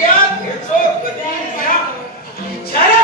विचारात घ्यायचो कधी या. विचारात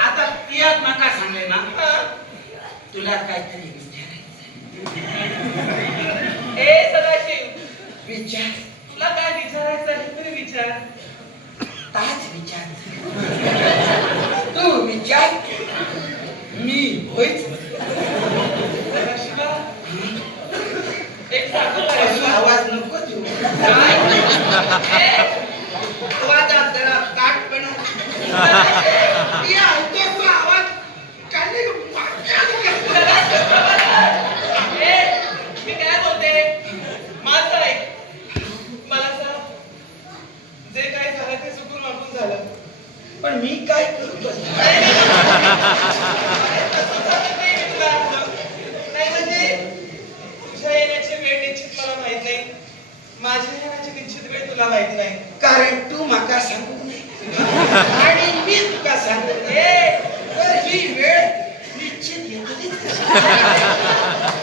आता नका सांगले ना तुला काहीतरी विचारायचं तुला काय विचारायचं आहे. विचार ताच विचार तू विचार मी होईच एक आवाज नको देऊ.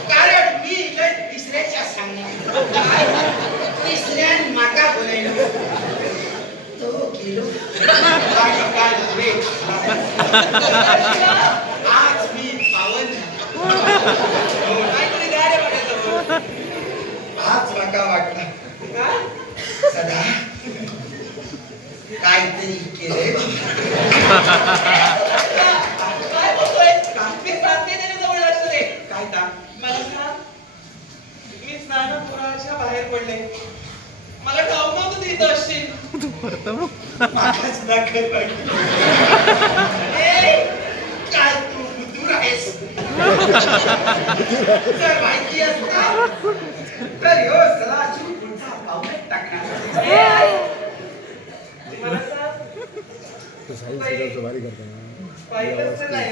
कारण मी इकडे तिसऱ्याच्या सांगणार तिसऱ्यान माका बोलायला. तो गेलो. आज मी पावन आज माका वाटला. सदा काहीतरी केलंय. पडले. मला ठाऊक नव्हतं इथं असशील. काय तू दूर आहेस? माहिती असता? नाही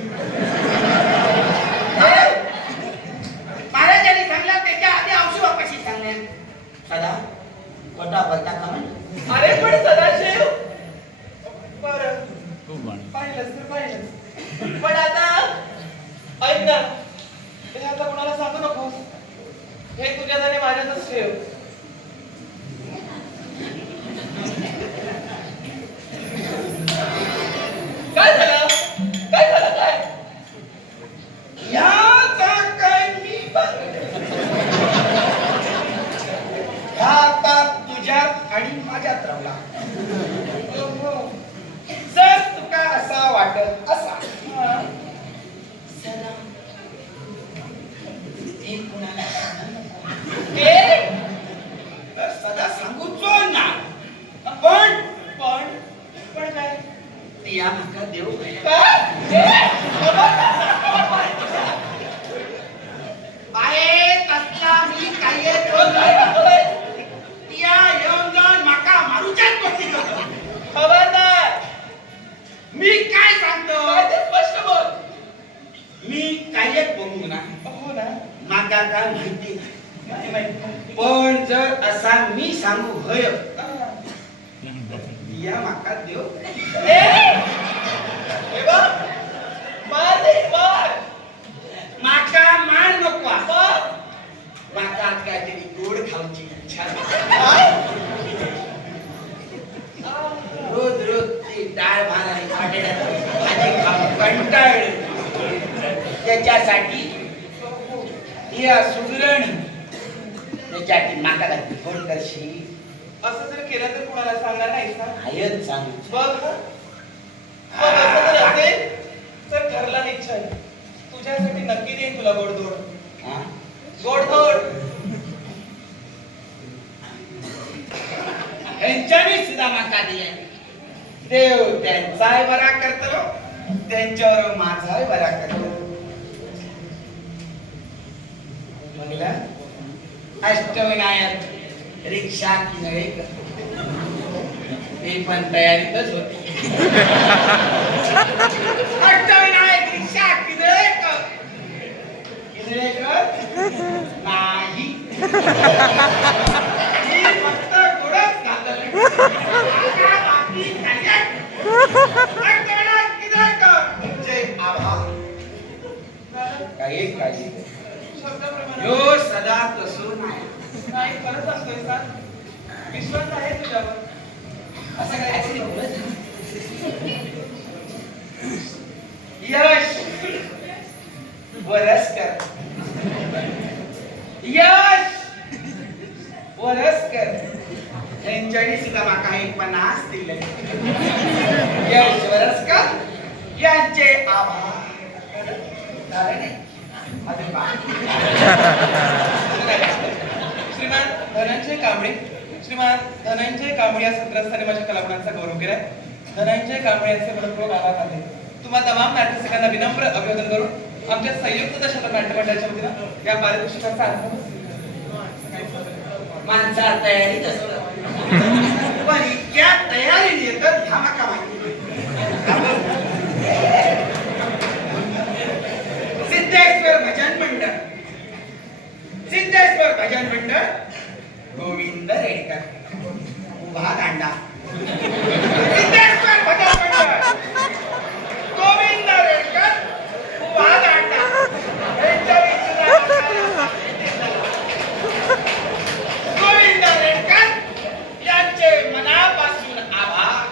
Amen. सांगू भय या माका देव. माका मान नको माका आज काहीतरी गोड खाऊची इच्छा रोज रोज ती डाळ भात आणि भाजी खाऊ कंटाळ त्याच्यासाठी या सुगरणी त्याच्यासाठी माका फोन करशी असं जर केलं तर कोणाला सांगणार नाहीस ना? हायच सांग. बघ. बघ असं जर असेल तर ठरला निश्चय. तुझ्यासाठी नक्की देईन तुला गोडधोड हा? गोडधोड ह्यांच्यानी सुद्धा माका दिल्या. देव त्यांचाही बरा करतो. त्यांच्यावर माझाही बरा करतो. बघला? अष्टविनायक रिक्षा किनळे ते पण तयारीतच होते. अष्टविनायक रिक्षा किनळे किनळे नाही. मी फक्त गोडच घातलं. काही करू. सदा तसो नाही. खरं सांगतोय का? विश्वास आहे तुझ्यावर. असं काय यश! वरसकर. यश! वरसकर. यांच्यानी सुद्धा माका एक पन्नास दिले. यश वरसकर यांचे आभार. झालं नाही? श्रीमान धनंजय कांबळे. श्रीमान धनंजय कांबळे या सूत्रस्थाने माझ्या कलागुणांचा गौरव केलाय. धनंजय कांबळे यांचे मनपूर्वक आभार मानले तुम्हा तमाम नाट्यसकांना विनम्र अभिवादन करून आमच्या संयुक्त दशक नाट्यमंडळाच्या वतीनं या पारितोषिकांचा अर्थ माणसा तयारीत असतं पण इतक्या तयारीने येतात धमाका माहिती सिद्धेश्वर भजन मंडळ. सिद्धेश्वर भजन मंडळ गोविंद रेडकर. उभा दांडा सिद्धेश्वर भजन मंडळ गोविंद रेडकर उभा दांडा यांच्या विषयी गोविंद रेडकर यांचे मनापासून आभार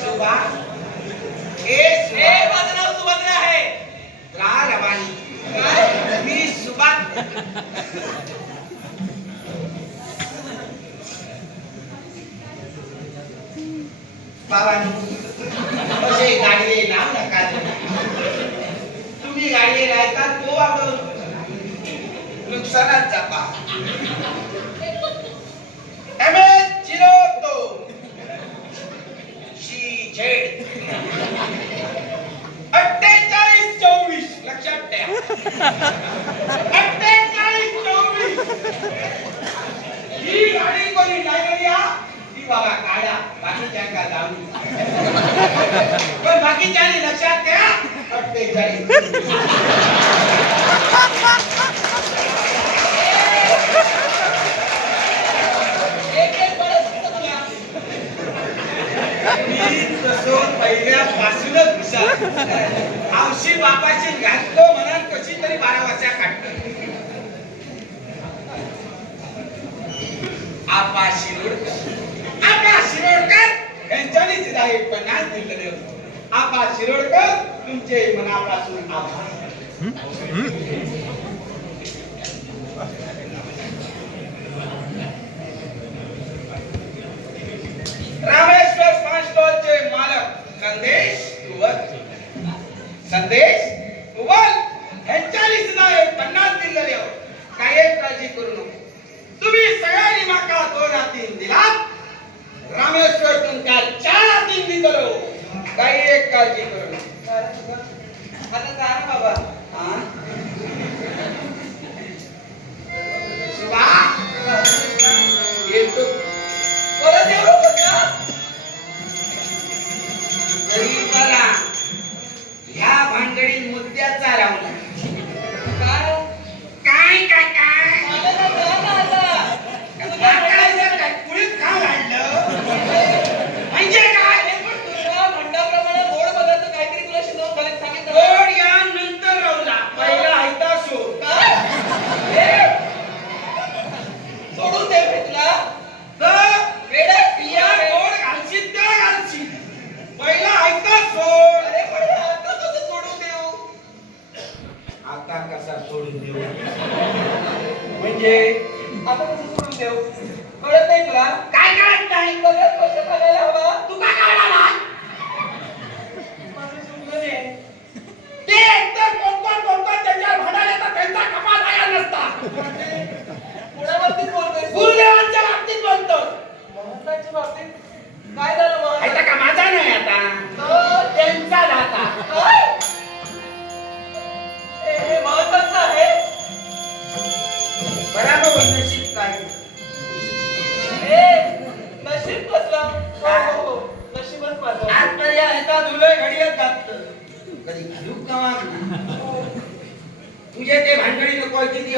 सुभा हे हे सुभा माझं नाव सुभद्रा आहे का रवानी काय मी सुभा बाबांनी असे गाडीले लाव नका तुम्ही गाडीले लायता तो आपण नुकसानात जापा एम एच झिरो दोन शी झेड अठ्ठेचाळीस चोवीस लक्षात ठेवा अठ्ठेचाळीस चोवीस ही गाडी कोणी नाही या ती बाबा काढा बाकीच्यांका जाऊ पण बाकीच्यांनी लक्षात ठेवा अठ्ठेचाळीस एक एक बरं सुचतं तुला. मी तसो पहिल्यापासूनच हुशार हौशी बापाची घातलो म्हणून कशी तरी बारा वर्षा काढतो. आपा शिरोडकर. आपा शिरोडकर. यांच्यानी सुद्धा एक पन्नास दिलेले होते आपा शिरोडकर तुमचे मनापासून आभार. रामेश्वर पांच स्टॉलचे मालक संदेश तुवल संदेश तुवल हेचाळीस ना एक पन्नास दिलेले हो. काही काळजी करू नको. तुम्ही सगळ्यांनी माका दोन हातीन दिला रामेश्वर तुमका चार हातीन दिलो काही एक काळजी करू आता जा ना बाबा. हा? येतो. परत येऊ कधी घालू का तुझे ते भांडणी नको किती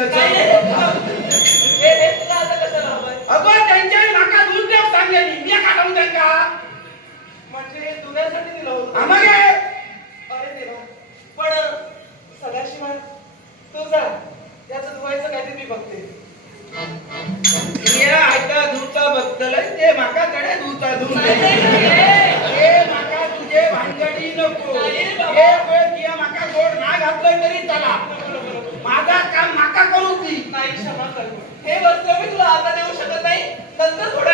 अगं त्यांच्या नाका दूध सांगलेली मी म्हणजे दिलं होतं अरे देवा. पण सदाशिवाय तू जा. त्याचं धुवायचं काहीतरी मी बघते. ऐका धुता बघतलय ते माका कडे धुता धुता म्हणजे भानगडी नको एक वेळ किया माका गोड ना घातलं तरी चला. माझा काम माका करू ती. नाही क्षमा कर. हे वस्त्र मी तुला आता देऊ शकत नाही. नंतर थोडं